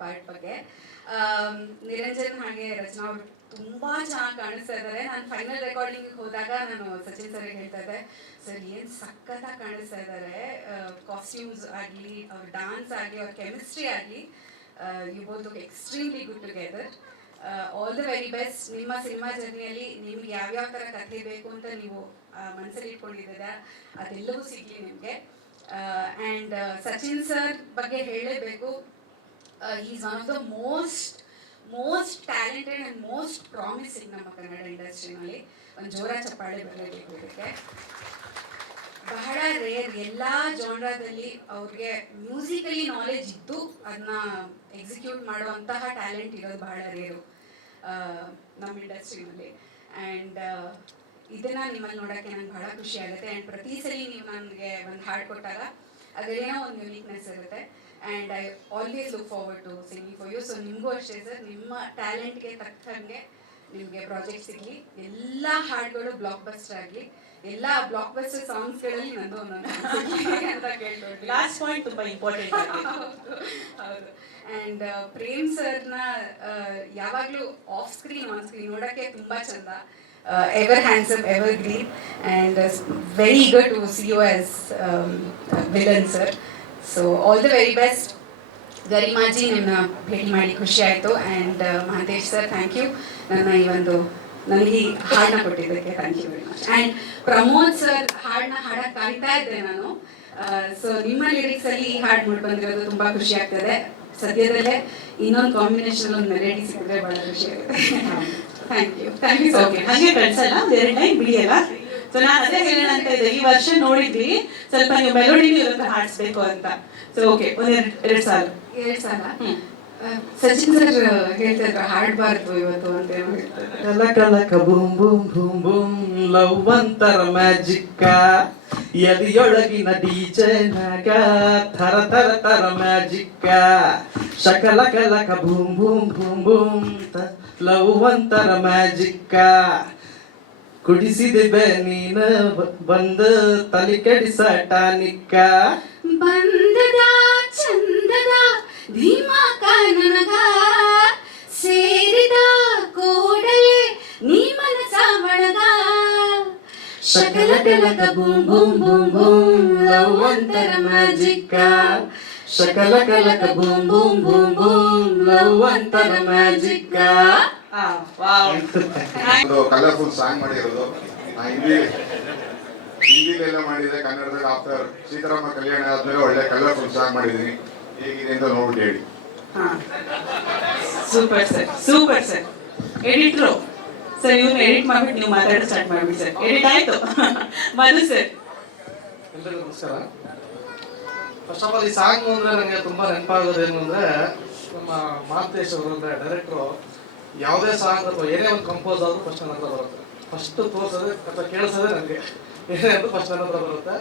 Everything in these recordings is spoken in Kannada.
ಪಾರ್ಟ್ ಬಗ್ಗೆ. ನಿರಂಜನ್ ಹಾಗೆ ರಚನಾ ಅವರು ತುಂಬಾ ಚೆನ್ನಾಗಿ ಕಾಣಿಸ್ತಾ ಇದ್ದಾರೆ. ನಾನು ಫೈನಲ್ ರೆಕಾರ್ಡಿಂಗ್ ಹೋದಾಗ ನಾನು ಸಚಿನ್ ಸರ್ ಹೇಳ್ತಾ ಇದ್ದೆ, ಸರ್ ಏನು ಸಖತ್ತಾಗಿ ಕಾಣಿಸ್ತಾ ಇದ್ದಾರೆ, ಕಾಸ್ಟ್ಯೂಮ್ಸ್ ಆಗಲಿ, ಅವ್ರ ಡಾನ್ಸ್ ಆಗಲಿ, ಅವ್ರ ಕೆಮಿಸ್ಟ್ರಿ ಆಗಲಿ, you both look extremely good together. All the very best. ನಿಮ್ಮ ಸಿನಿಮಾ ಜರ್ನಿಯಲ್ಲಿ ನಿಮ್ಗೆ ಯಾವ್ಯಾವ ಥರ ಕಥೆ ಬೇಕು ಅಂತ ನೀವು ಮನಸ್ಸಲ್ಲಿ ಇಟ್ಕೊಂಡಿದ್ದೀರಾ ಅದೆಲ್ಲವೂ ಸಿಗಲಿ ನಿಮಗೆ. ಆ್ಯಂಡ್ ಸಚಿನ್ ಸರ್ ಬಗ್ಗೆ ಹೇಳಲೇಬೇಕು. Is one of the most talented and most promising ನಮ್ಮ ಕನ್ನಡ ಇಂಡಸ್ಟ್ರಿನಲ್ಲಿ. ಒಂದು ಜೋರ ಚಪ್ಪಾಳೆ ಬರಲೇಬೇಕು ಇದಕ್ಕೆ. ಬಹಳ ರೇರ್, ಎಲ್ಲ ಜಾನ್ರಾದಲ್ಲಿ ಅವ್ರಿಗೆ ಮ್ಯೂಸಿಕಲಿ ನಾಲೆಜ್ ಇದ್ದು ಅದನ್ನ ಎಕ್ಸಿಕ್ಯೂಟ್ ಮಾಡುವಂತಹ ಟ್ಯಾಲೆಂಟ್ ಇರೋದು ಬಹಳ ರೇರು ನಮ್ಮ ಇಂಡಸ್ಟ್ರಿನಲ್ಲಿ. ಆ್ಯಂಡ್ ಇದನ್ನು ನಿಮ್ಮಲ್ಲಿ ನೋಡೋಕ್ಕೆ ನಂಗೆ ಬಹಳ ಖುಷಿ ಆಗುತ್ತೆ. ಆ್ಯಂಡ್ ಪ್ರತಿ ಸಲ ನೀವು ನನಗೆ ಒಂದು ಹಾಡು ಕೊಟ್ಟಾಗ ಅದರೇನೋ ಒಂದು ಯುನೀಕ್ನೆಸ್ ಇರುತ್ತೆ. And I always look forward to singing for you. So ನಿಮಗೂ ಅಷ್ಟೇ ಸರ್, ನಿಮ್ಮ ಟ್ಯಾಲೆಂಟ್ಗೆ ತಕ್ಕಂಗೆ ನಿಮಗೆ ಪ್ರಾಜೆಕ್ಟ್ ಸಿಗಲಿ. ಎಲ್ಲ ಹಾಡುಗಳು ಬ್ಲಾಕ್ ಬಸ್ಟರ್ ಆಗಲಿ. ಎಲ್ಲ ಬ್ಲಾಕ್ ಬಸ್ಟರ್ ಸಾಂಗ್ಸ್ಗಳಲ್ಲಿ ನಂದು ಒಂದೊಂದು ಅಂತ ಕೇಳ್ಕೊಂಡು ಲಾಸ್ಟ್ ಪಾಯಿಂಟ್ ತುಂಬ ಇಂಪಾರ್ಟೆಂಟ್. ಹೌದು. ಆ್ಯಂಡ್ ಪ್ರೇಮ್ ಸರ್ನ ಯಾವಾಗಲೂ ಆಫ್ ಸ್ಕ್ರೀನ್ ಆನ್ ಸ್ಕ್ರೀನ್ ನೋಡೋಕ್ಕೆ ತುಂಬ ಚಂದ. Ever handsome, ever green, and very eager to see you as villain, sir. So all the very best. ಗರಿಮಾಜಿ ನಿಮ್ಮನ್ನ ಭೇಟಿ ಮಾಡಿ ಖುಷಿ ಆಯಿತು. And Mahantesh sir, thank you ನನ್ನ ಈ ಒಂದು ನನಗೆ ಈ ಹಾಡನ್ನ ಕೊಟ್ಟಿದ್ದಕ್ಕೆ thank you very much. And Pramod sir ಹಾಡನ್ನ ಹಾಡಕ್ಕೆ ಕಾಯ್ತಾ ಇದ್ದೆ ನಾನು. ಸೊ ನಿಮ್ಮ ಲಿರಿಕ್ಸಲ್ಲಿ ಈ ಹಾಡು ಮೂಡಿ ಬಂದಿರೋದು ತುಂಬ ಖುಷಿ ಆಗ್ತದೆ. ಸದ್ಯದಲ್ಲೇ ಇನ್ನೊಂದು ಕಾಂಬಿನೇಷನ್ ಒಂದು ಮೆಲಡಿ ಸಿಕ್ಕಿದ್ರೆ ಭಾಳ ಖುಷಿ ಆಗುತ್ತೆ. Thank you so much. ಹಾಗೆ ಕಳ್ಸಲ್ಲ, ಎರಡು ಟೈಮ್ ಬಿಡಿಯಲ್ಲ. ಸೊ ನಾನು ಅದೇ ಹೇಳೋಣ ಅಂತ ಇದ್ದೆ, ಈ ವರ್ಷ ನೋಡಿದ್ವಿ ಸ್ವಲ್ಪ ನೀವು ಮೆಲೋಡಿನೂ ಇರುತ್ತೆ ಹಾಡಿಸ್ಬೇಕು ಅಂತ. ಸೊ ಓಕೆ, ಎರಡು ಸಾಲ ಸಚಿನ್ ಸರ್ ಹೇಳ್ತಾ ಇದ್ರು ಹಾಡಬಾರ್ದು ಇವತ್ತು ಅಂತ ಹೇಳ್ತಾರೆ. ಕಲ ಕಲಕ boom boom boom boom love ಅಂತರ ಮ್ಯಾಜಿಕ್ಕ, ಎದೆಯೊಳಗಿನ ಡಿಜೆನಾಗ ಥರ ಥರ ಥರ ಮ್ಯಾಜಿಕ್ಕ, ಶಕಲ ಕಲಕ boom boom boom boom love ಅಂತರ ಮ್ಯಾಜಿಕ್ಕ, ಕುಡಿಸಿದೆ ಬೆ ನೀನ ಬಂದ ತಲೆ ಕೆಡಿಸ ಟಾನಿಕ್ಕ, ಬಂದದ ಚಂದದ ಧೀಮಾಕ ನನಗ ಸೇರಿದ ಕೂಡಲೇ ನೀ ಮನಸ ಒಳಗ, ಶಕಲ ಕಲಕ boom boom boom boom love ಅಂತರ ಮ್ಯಾಜಿಕ್ಕ, ಶಕಲ ಕಲಕ boom boom boom boom love ಅಂತರ ಮ್ಯಾಜಿಕ್ಕ. ಕಲರ್ಫುಲ್ ಸಾಂಗ್ ಮಾಡಿರೋದು ಹಿಂದಿಲೆಲ್ಲ ಮಾಡಿದೆ, ಕನ್ನಡದಲ್ಲಿ ಆಫ್ಟರ್ ಸೀತಾರಾಮ ಕಲ್ಯಾಣ ಆದ್ಮೇಲೆ ಒಳ್ಳೆ ಕಲರ್ಫುಲ್ ಸಾಂಗ್ ಮಾಡಿದೀನಿ. ಹೇಗಿದೆ ಅಂತ ನೋಡ್ಬಿಟ್ಟು ಹೇಳಿ. Super sir, super sir. Editor sir, ಇವ್ನು ಎಡಿಟ್ ಮಾಡ್ಬಿಟ್ಟು ನೀವು ಮಾತಾಡೋ ಸ್ಟಾರ್ಟ್ ಮಾಡ್ಬಿಡಿ ಸರ್. ಎಡಿಟ್ ಆಯ್ತು. ಮಧು ಸರ್. ಎಲ್ಲರಿಗೂ ನಮಸ್ಕಾರ. ಫಸ್ಟ್ ಆಫ್ ಆಲ್ ಈ ಸಾಂಗ್ ಅಂದ್ರೆ ನನಗೆ ತುಂಬಾ ನೆನಪಾಗೋದೇನು ಅಂದ್ರೆ, ನಮ್ಮ ಮಹಂತೇಶ್ ಅವರು ಅಂದ್ರೆ ಡೈರೆಕ್ಟ್ರು ಯಾವುದೇ ಸಾಂಗ್ ಅಥವಾ ಏನೇ ಒಂದು ಕಂಪೋಸ್ ಆದ್ರೂ ಫಸ್ಟ್ ನನ್ನ ಹತ್ರ ಬರುತ್ತೆ. ಫಸ್ಟ್ ತೋರಿಸೋದೇ ಅಥವಾ ಕೇಳಿಸೋದೇ ನನಗೆ ಏನೇ ಅಂತ ಫಸ್ಟ್ ನನ್ನ ಹತ್ರ ಬರುತ್ತೆ.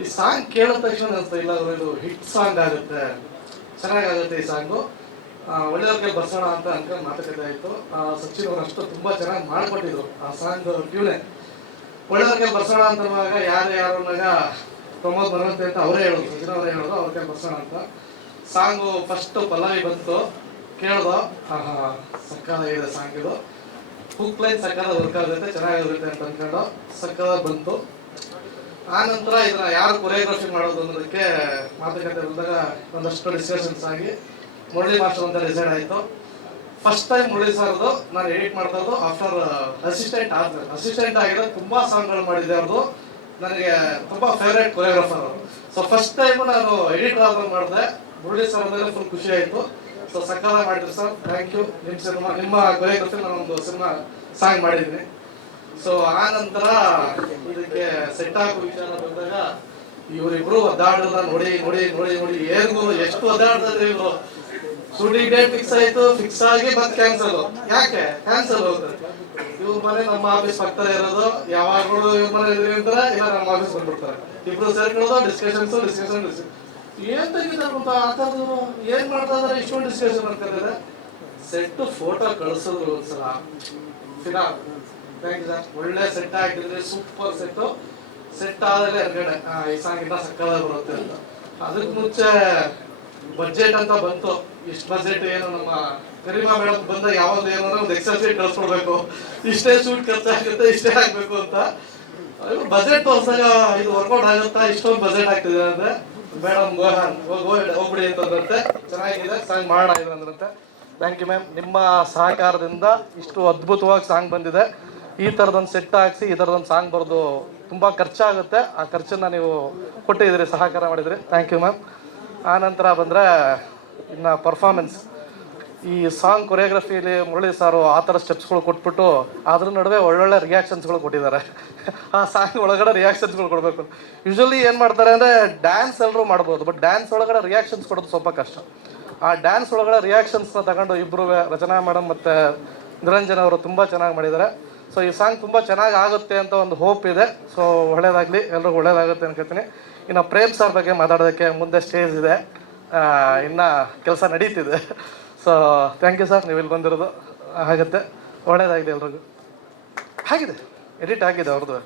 ಈ ಸಾಂಗ್ ಕೇಳಿದ ತಕ್ಷಣ ಅನಿಸ್ತು, ಇಲ್ಲ ಇದು ಹಿಟ್ ಸಾಂಗ್ ಆಗುತ್ತೆ, ಚೆನ್ನಾಗಾಗುತ್ತೆ ಈ ಸಾಂಗು, ಒಳ್ಳೆಯವ್ರಿಗೆ ಬರ್ಸೋಣ ಅಂತ ಅನ್ಕೊಂಡು ಮಾತುಕತೆ ಆಯಿತು. ಸಚಿನ್ ಅವರು ಅಷ್ಟು ತುಂಬ ಚೆನ್ನಾಗಿ ಮಾಡಿಕೊಟ್ಟಿದ್ರು ಆ ಸಾಂಗ್ ಟ್ಯೂನೇ. ಒಳ್ಳೆಯವ್ರಿಗೆ ಬರ್ಸೋಣ ಅಂತವಾಗ ಯಾರನ್ನಾಗ ಪ್ರಮೋದ್ ಬರುವಂತೆ ಅಂತ ಅವರೇ ಹೇಳೋದು, ಸಚಿನ್ ಅವರೇ ಹೇಳೋದು ಅವ್ರಿಗೆ ಬರ್ಸೋಣ ಅಂತ. ಸಾಂಗು ಫಸ್ಟ್ ಪಲ್ಲವಿ ಬಂತು, ಕೇಳ್ದೋ ಸಕ್ಕದಾಗಿದೆ ಸಾಂಗ್, ಇದು ಹುಕ್ ಲೈನ್ ಸಕ್ಕದ ವರ್ಕ್ ಆಗುತ್ತೆ, ಚೆನ್ನಾಗಿರುತ್ತೆ ಅಂತ ಅಂದ್ಕೊಂಡು ಸಕ್ಕದ ಬಂತು. ಆ ನಂತರ ಇದನ್ನ ಯಾರು ಕೊರಿಯೋಗ್ರಫಿ ಮಾಡೋದು ಅನ್ನೋದಕ್ಕೆ ಮಾತುಕತೆ ಬಂದಾಗ ಒಂದಷ್ಟು ಡಿಸ್ಕಷನ್ಸ್ ಆಗಿ ಮುರಳಿ ಮಾಸ್ಟರ್ ಅಂತ ಡಿಸೈಡ್ ಆಯಿತು. ಫಸ್ಟ್ ಟೈಮ್ ಮುರಳಿ ಸರ್ದು ನಾನು ಎಡಿಟ್ ಮಾಡ್ತಾ ಇದ್ದು ಆಫ್ಟರ್ ಅಸಿಸ್ಟೆಂಟ್ ಆದ್ಮೇಲೆ. ಅಸಿಸ್ಟೆಂಟ್ ಆಗಿರೋ ತುಂಬಾ ಸಾಂಗ್ಗಳು ಮಾಡಿದ್ದೆ, ಅವ್ರದ್ದು ನನಗೆ ತುಂಬಾ favourite choreographer. So first time ನಾನು ಎಡಿಟ್ ಆದ್ಮೇಲೆ ಮಾಡಿದೆ, ಮುರಳಿ ಸರ್ ಮೇಲೆ ಫುಲ್ ಖುಷಿ ಆಯಿತು. ಸೊ ಸಕ್ಕದ ಮಾಡಿದ್ರು ಸರ್, ಥ್ಯಾಂಕ್ ಯು. ನಿಮ್ಮ ಸಿನಿಮಾ, ನಿಮ್ಮ ಕೊರಿಯೋಗ್ರಫಿ ನಾನೊಂದು ಸಿನಿಮಾ ಸಾಂಗ್ ಮಾಡಿದ್ದೀನಿ. ಸೊ ಆ ನಂತರ ಇದಕ್ಕೆ ಸೆಟ್ ಆಗೋ ವಿಚಾರ ಬಂದಾಗ ಇವರಿಬ್ರು ಒದ್ದಾಡೋದ ನೋಡಿ ನೋಡಿ ನೋಡಿ ನೋಡಿ ಏನ್ಗೂ ಎಷ್ಟು ಒದ್ದಾಡ್ತಾರೆ ಇವರು. ಶೂಟಿಂಗ್ ಡೇಟ್ ಫಿಕ್ಸ್ ಆಯ್ತು, ಫಿಕ್ಸ್ ಆಗಿ ಮತ್ತೆ ಕ್ಯಾನ್ಸಲ್. ಯಾಕೆ ಕ್ಯಾನ್ಸಲ್ ಹೋಗ್ತಾರೆ? ಇವ್ರ ಮನೆ ನಮ್ಮ ಆಫೀಸ್ ಪಕ್ಕದ ಇರೋದು, ಯಾವಾಗಲೂ ಇವ್ರ ಮನೆ ಇರ್ತಾರೆ, ಇಲ್ಲ ನಮ್ಮ ಆಫೀಸ್ ಬಂದ್ಬಿಡ್ತಾರೆ. ಇಬ್ರು ಸೇರ್ಕೊಳ್ಳೋದು, ಡಿಸ್ಕಷನ್ ಏನ್ ತೆಗಿತಾರಂತ ಆತದ್ದು, ಏನ್ ಮಾಡ್ತಾ ಇದಾರೆ, ಇಷ್ಟೊಂದು ಡಿಸ್ಕಷನ್ ಮಾಡ್ತಿದ್ದಾರೆ. ಸೆಟ್ ಫೋಟೋ ಕಳಿಸಿದ್ರು ಒಂದ್ಸಲ, ಫಿನಾ ಥ್ಯಾಂಕ್ ಯು ಸರ್, ಒಳ್ಳೆ ಸೆಟ್ ಹಾಕಿದ್ರೆ ಸೂಪರ್ ಸೆಟ್ಟು. ಸೆಟ್ ಆದ್ರೆ ಹೊರಗಡೆ ಈ ಸಾಂಗ್ ಇಂದ ಸಕ್ಕದಾಗಿ ಬರುತ್ತೆ ಅಂತ. ಅದಕ್ಕೆ ಮುಂಚೆ ಬಡ್ಜೆಟ್ ಅಂತ ಬಂತು. ಇಷ್ಟು ಬಡ್ಜೆಟ್ ಏನು ನಮ್ಮ ಕರೀಮಾ ಮೇಡಮ್ ಬಂದ ಯಾವಾಗ ಏನು ಅಂದ್ರೆ ಒಂದು ಎಕ್ಸೆಲ್ ಶೀಟ್ ಕಳಿಸ್ಕೊಡ್ಬೇಕು, ಇಷ್ಟೇ ಶೂಟ್ ಖರ್ಚಾಗುತ್ತೆ, ಇಷ್ಟೇ ಆಗ್ಬೇಕು ಅಂತ. ಬಜೆಟ್ ತೋರ್ಸಾಗ ಇದು ವರ್ಕೌಟ್ ಆಗುತ್ತಾ, ಇಷ್ಟೊಂದು ಬಜೆಟ್ ಆಗ್ತಿದೆ ಅಂದ್ರೆ ಮೇಡಮ್ ಹೋಗ್ಬಿಡಿ ಅಂತಂದ್ರಂತೆ. ಚೆನ್ನಾಗಿದೆ ಸಾಂಗ್ ಮಾಡೋಣ ಇದ್ರಂತೆ. ಥ್ಯಾಂಕ್ ಯು ಮ್ಯಾಮ್, ನಿಮ್ಮ ಸಹಕಾರದಿಂದ ಇಷ್ಟು ಅದ್ಭುತವಾಗಿ ಸಾಂಗ್ ಬಂದಿದೆ. ಈ ಥರದೊಂದು ಸೆಟ್ ಹಾಕ್ಸಿ ಈ ಥರದೊಂದು ಸಾಂಗ್ ಬರೋದು ತುಂಬ ಖರ್ಚಾಗುತ್ತೆ. ಆ ಖರ್ಚನ್ನು ನೀವು ಕೊಟ್ಟಿದ್ದೀರಿ, ಸಹಕಾರ ಮಾಡಿದ್ರಿ. Thank you ma'am. ಆನಂತರ ಬಂದರೆ ಇನ್ನು ಪರ್ಫಾರ್ಮೆನ್ಸ್. ಈ ಸಾಂಗ್ ಕೊರಿಯೋಗ್ರಫಿಲಿ ಮುರಳಿ ಸಾರು ಆ ಥರ ಸ್ಟೆಪ್ಸ್ಗಳು ಕೊಟ್ಬಿಟ್ಟು ಅದ್ರ ನಡುವೆ ಒಳ್ಳೊಳ್ಳೆ ರಿಯಾಕ್ಷನ್ಸ್ಗಳು ಕೊಟ್ಟಿದ್ದಾರೆ. ಆ ಸಾಂಗ್ ಒಳಗಡೆ ರಿಯಾಕ್ಷನ್ಸ್ಗಳು ಕೊಡಬೇಕು. ಯೂಶ್ವಲಿ ಏನು ಮಾಡ್ತಾರೆ ಅಂದರೆ ಡ್ಯಾನ್ಸ್ ಎಲ್ಲರೂ ಮಾಡ್ಬೋದು, ಬಟ್ ಡ್ಯಾನ್ಸ್ ಒಳಗಡೆ ರಿಯಾಕ್ಷನ್ಸ್ ಕೊಡೋದು ಸ್ವಲ್ಪ ಕಷ್ಟ. ಆ ಡ್ಯಾನ್ಸ್ ಒಳಗಡೆ ರಿಯಾಕ್ಷನ್ಸ್ನ ತಗೊಂಡು ಇಬ್ಬರು, ರಚನಾ ಮೇಡಮ್ ಮತ್ತು ನಿರಂಜನ್ ಅವರು ತುಂಬ ಚೆನ್ನಾಗಿ ಮಾಡಿದ್ದಾರೆ. ಸೊ ಈ ಸಾಂಗ್ ತುಂಬ ಚೆನ್ನಾಗಿ ಆಗುತ್ತೆ ಅಂತ ಒಂದು ಹೋಪ್ ಇದೆ. ಸೊ ಒಳ್ಳೇದಾಗಲಿ, ಎಲ್ರಿಗೂ ಒಳ್ಳೇದಾಗುತ್ತೆ ಅನ್ಕೋತೀನಿ. ಇನ್ನು ಪ್ರೇಮ್ ಸರ್ ಬಗ್ಗೆ ಮಾತಾಡೋದಕ್ಕೆ ಮುಂದೆ ಸ್ಟೇಜ್ ಇದೆ, ಇನ್ನು ಕೆಲಸ ನಡೀತಿದೆ. ಸೊ ಥ್ಯಾಂಕ್ ಯು ಸರ್, ನೀವು ಇಲ್ಲಿ ಬಂದಿರೋದು ಆಗುತ್ತೆ. ಒಳ್ಳೇದಾಗಿದೆ ಎಲ್ರಿಗೂ. ಆಗಿದೆ, ಎಡಿಟ್ ಆಗಿದೆ, ಅವ್ರದ್ದು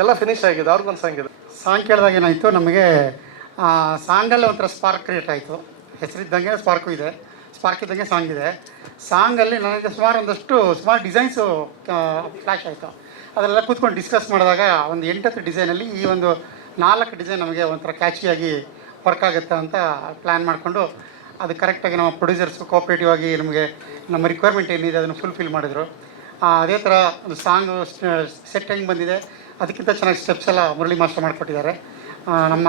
ಎಲ್ಲ ಫಿನಿಶ್ ಆಗಿದೆ. ಅವ್ರಿಗೊಂದು ಸಾಂಗ್ ಇದೆ. ಸಾಂಗ್ ಕೇಳಿದಾಗ ಏನಾಯಿತು, ನಮಗೆ ಸಾಂಗಲ್ಲಿ ಒಂಥರ ಸ್ಪಾರ್ಕ್ ಕ್ರಿಯೇಟ್ ಆಯಿತು. ಹೆಸರಿದ್ದಂಗೆ ಸ್ಪಾರ್ಕು ಇದೆ, ಸ್ಪಾರ್ಕ್ ಇದ್ದಂಗೆ ಸಾಂಗ್ ಇದೆ. ಸಾಂಗಲ್ಲಿ ನನಗೆ ಸುಮಾರು ಡಿಸೈನ್ಸು ಫ್ಲ್ಯಾಶ್ ಆಯಿತು. ಅದೆಲ್ಲ ಕೂತ್ಕೊಂಡು ಡಿಸ್ಕಸ್ ಮಾಡಿದಾಗ ಒಂದು 8 ಡಿಸೈನಲ್ಲಿ ಈ ಒಂದು 4 ಡಿಸೈನ್ ನಮಗೆ ಒಂಥರ ಕ್ಯಾಚಿಯಾಗಿ ವರ್ಕ್ ಆಗುತ್ತೆ ಅಂತ ಪ್ಲ್ಯಾನ್ ಮಾಡಿಕೊಂಡು ಅದು ಕರೆಕ್ಟಾಗಿ ನಮ್ಮ ಪ್ರೊಡ್ಯೂಸರ್ಸು ಕೋಆಪ್ರೇಟಿವ್ ಆಗಿ ನಮಗೆ ನಮ್ಮ ರಿಕ್ವೈರ್ಮೆಂಟ್ ಏನಿದೆ ಅದನ್ನು ಫುಲ್ಫಿಲ್ ಮಾಡಿದರು. ಅದೇ ಥರ ಒಂದು ಸಾಂಗ್ ಸೆಟ್ ಹೆಂಗೆ ಬಂದಿದೆ ಅದಕ್ಕಿಂತ ಚೆನ್ನಾಗಿ ಸ್ಟೆಪ್ಸ್ ಎಲ್ಲ ಮುರಳಿ ಮಾಸ್ಟರ್ ಮಾಡಿಕೊಟ್ಟಿದ್ದಾರೆ. ನಮ್ಮ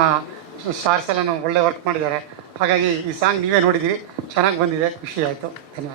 ಸ್ಟಾರ್ಸ್ ಎಲ್ಲ ಒಳ್ಳೆ ವರ್ಕ್ ಮಾಡಿದ್ದಾರೆ. ಹಾಗಾಗಿ ಈ ಸಾಂಗ್ ನೀವೇ ನೋಡಿದ್ದೀರಿ, ಚೆನ್ನಾಗಿ ಬಂದಿದೆ, ಖುಷಿ ಆಯಿತು. ಧನ್ಯವಾದ.